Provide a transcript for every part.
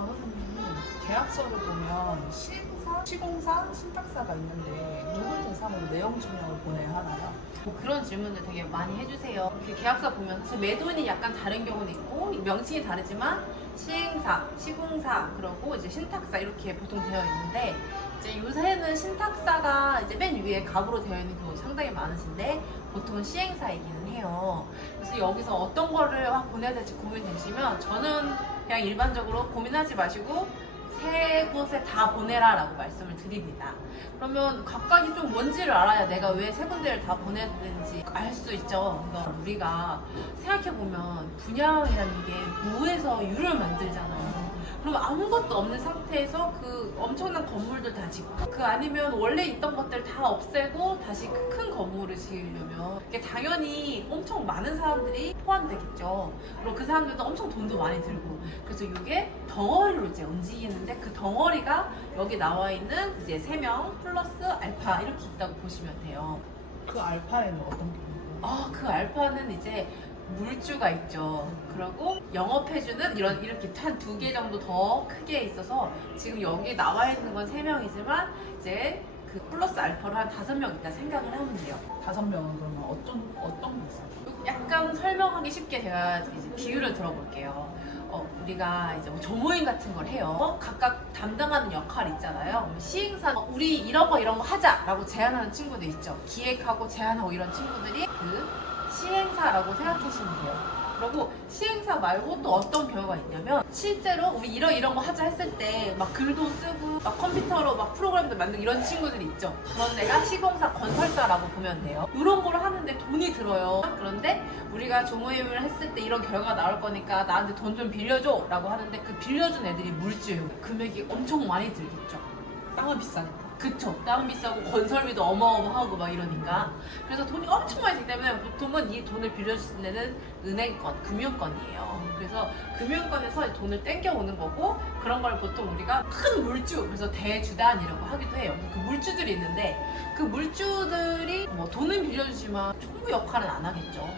변호사님이 계약서를 보면 시행사, 시공사, 신탁사가 있는데 누굴 대상으로 내용 증명을 보내야 하나요? 뭐 그런 질문들 되게 많이 해주세요. 그 계약서 보면 사실 매도인이 약간 다른 경우도 있고 명칭이 다르지만 시행사, 시공사, 그리고 이제 신탁사 이렇게 보통 되어 있는데 이제 요새는 신탁사가 이제 맨 위에 갑으로 되어 있는 경우 상당히 많으신데 보통은 시행사이기는 해요. 그래서 여기서 어떤 거를 보내야 될지 고민되시면 저는 그냥 일반적으로 고민하지 마시고 세 곳에 다 보내라 라고 말씀을 드립니다. 그러면 각각이 좀 뭔지를 알아야 내가 왜 세 군데를 다 보내야 되는지 알 수 있죠. 그러니까 우리가 생각해보면 분양이라는 게 무에서 유를 만들잖아요. 그럼 아무것도 없는 상태에서 그 엄청난 건물들 다 짓고 그 아니면 원래 있던 것들 다 없애고 다시 그 큰 건물을 지으려면 이게 당연히 엄청 많은 사람들이 포함되겠죠. 그리고 그 사람들도 엄청 돈도 많이 들고 그래서 이게 덩어리로 이제 움직이는데 그 덩어리가 여기 나와 있는 이제 3명 플러스 알파 이렇게 있다고 보시면 돼요. 그 알파에는 어떤 게 있나요? 그 알파는 이제 물주가 있죠. 그리고 영업해주는 이렇게 한 2개 정도 더 크게 있어서 지금 여기 나와 있는 건 3명이지만 이제 그 플러스 알파로 한 5명 있다 생각을 하면 돼요. 5명은 그러면 어떤 게 있어요? 약간 설명하기 쉽게 제가 이제 비유를 들어볼게요. 우리가 이제 뭐 조모임 같은 걸 해요. 각각 담당하는 역할 있잖아요. 시행사 우리 이런 거 하자라고 제안하는 친구들 있죠. 기획하고 제안하고 이런 친구들이 그 시행사라고 생각하시면 돼요. 그리고 시행사 말고 또 어떤 경우가 있냐면 실제로 우리 이런 거 하자 했을 때 막 글도 쓰고 막 컴퓨터로 막 프로그램도 만들고 이런 친구들이 있죠. 그런 데가 시공사 건설사라고 보면 돼요. 이런 거를 하는데 돈이 들어요. 그런데 우리가 조모임을 했을 때 이런 결과가 나올 거니까 나한테 돈 좀 빌려줘 라고 하는데 그 빌려준 애들이 물주예요. 금액이 엄청 많이 들겠죠. 땅은 비싸니까. 그쵸. 땅 비싸고 건설비도 어마어마하고 막 이러니까. 그래서 돈이 엄청 많이 들기 때문에 보통은 이 돈을 빌려주는 데는 은행권, 금융권이에요. 그래서 금융권에서 돈을 땡겨오는 거고 그런 걸 보통 우리가 큰 물주, 그래서 대주단이라고 하기도 해요. 그 물주들이 있는데 그 물주들이 뭐 돈은 빌려주지만 총무 역할은 안 하겠죠.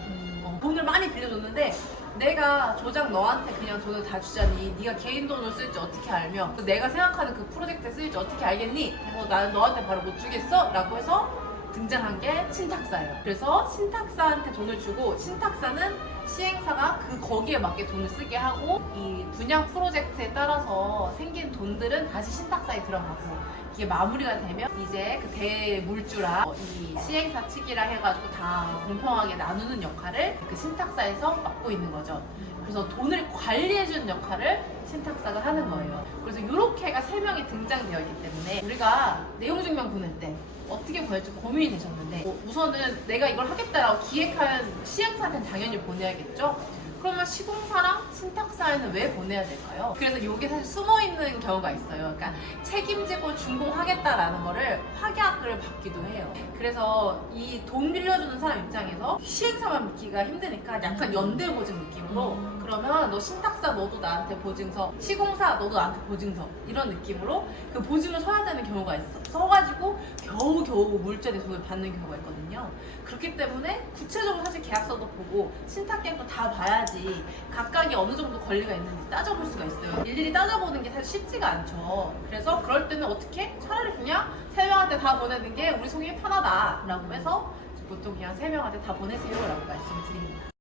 돈을 많이 빌려줬는데 내가 조작 너한테 그냥 돈을 다 주자니 네가 개인 돈을 쓸지 어떻게 알며 내가 생각하는 그 프로젝트에 쓸지 어떻게 알겠니? 나는 너한테 바로 못 주겠어? 라고 해서 등장한 게 신탁사예요. 그래서 신탁사한테 돈을 주고 신탁사는 시행사가 거기에 맞게 돈을 쓰게 하고 이 분양 프로젝트에 따라서 생긴 돈들은 다시 신탁사에 들어가고 이게 마무리가 되면 이제 그 대물주랑 이 시행사 측이랑 해가지고 다 공평하게 나누는 역할을 그 신탁사에서 맡고 있는 거죠. 그래서 돈을 관리해주는 역할을 신탁사가 하는 거예요. 그래서 이렇게가 3명이 등장되어 있기 때문에 우리가 내용증명 보낼 때 어떻게 보낼지 고민이 되셨는데 우선은 내가 이걸 하겠다라고 기획한 시행사한테는 당연히 보내야겠죠. 그러면 시공사랑 신탁사에는 왜 보내야 될까요? 그래서 이게 사실 숨어있는 경우가 있어요. 그러니까 책임지고 준공하겠다라는 거를 확약을 받기도 해요. 그래서 이 돈 빌려주는 사람 입장에서 시행사만 믿기가 힘드니까 약간 연대보증 느낌으로 그러면 너 신탁사 너도 나한테 보증서, 시공사 너도 나한테 보증서 이런 느낌으로 그 보증을 서야 되는 경우가 있어. 써가지고 겨우겨우 물자의 돈을 받는 경우가 있거든요. 그렇기 때문에 구체적으로 사실 계약서도 보고 신탁계약도 다 봐야지 각각이 어느 정도 권리가 있는지 따져볼 수가 있어요. 일일이 따져보는 게 사실 쉽지가 않죠. 그래서 그럴 때는 어떻게? 차라리 그냥 3명한테 다 보내는 게 우리 속이 편하다 라고 해서 보통 그냥 3명한테 다 보내세요 라고 말씀을 드립니다.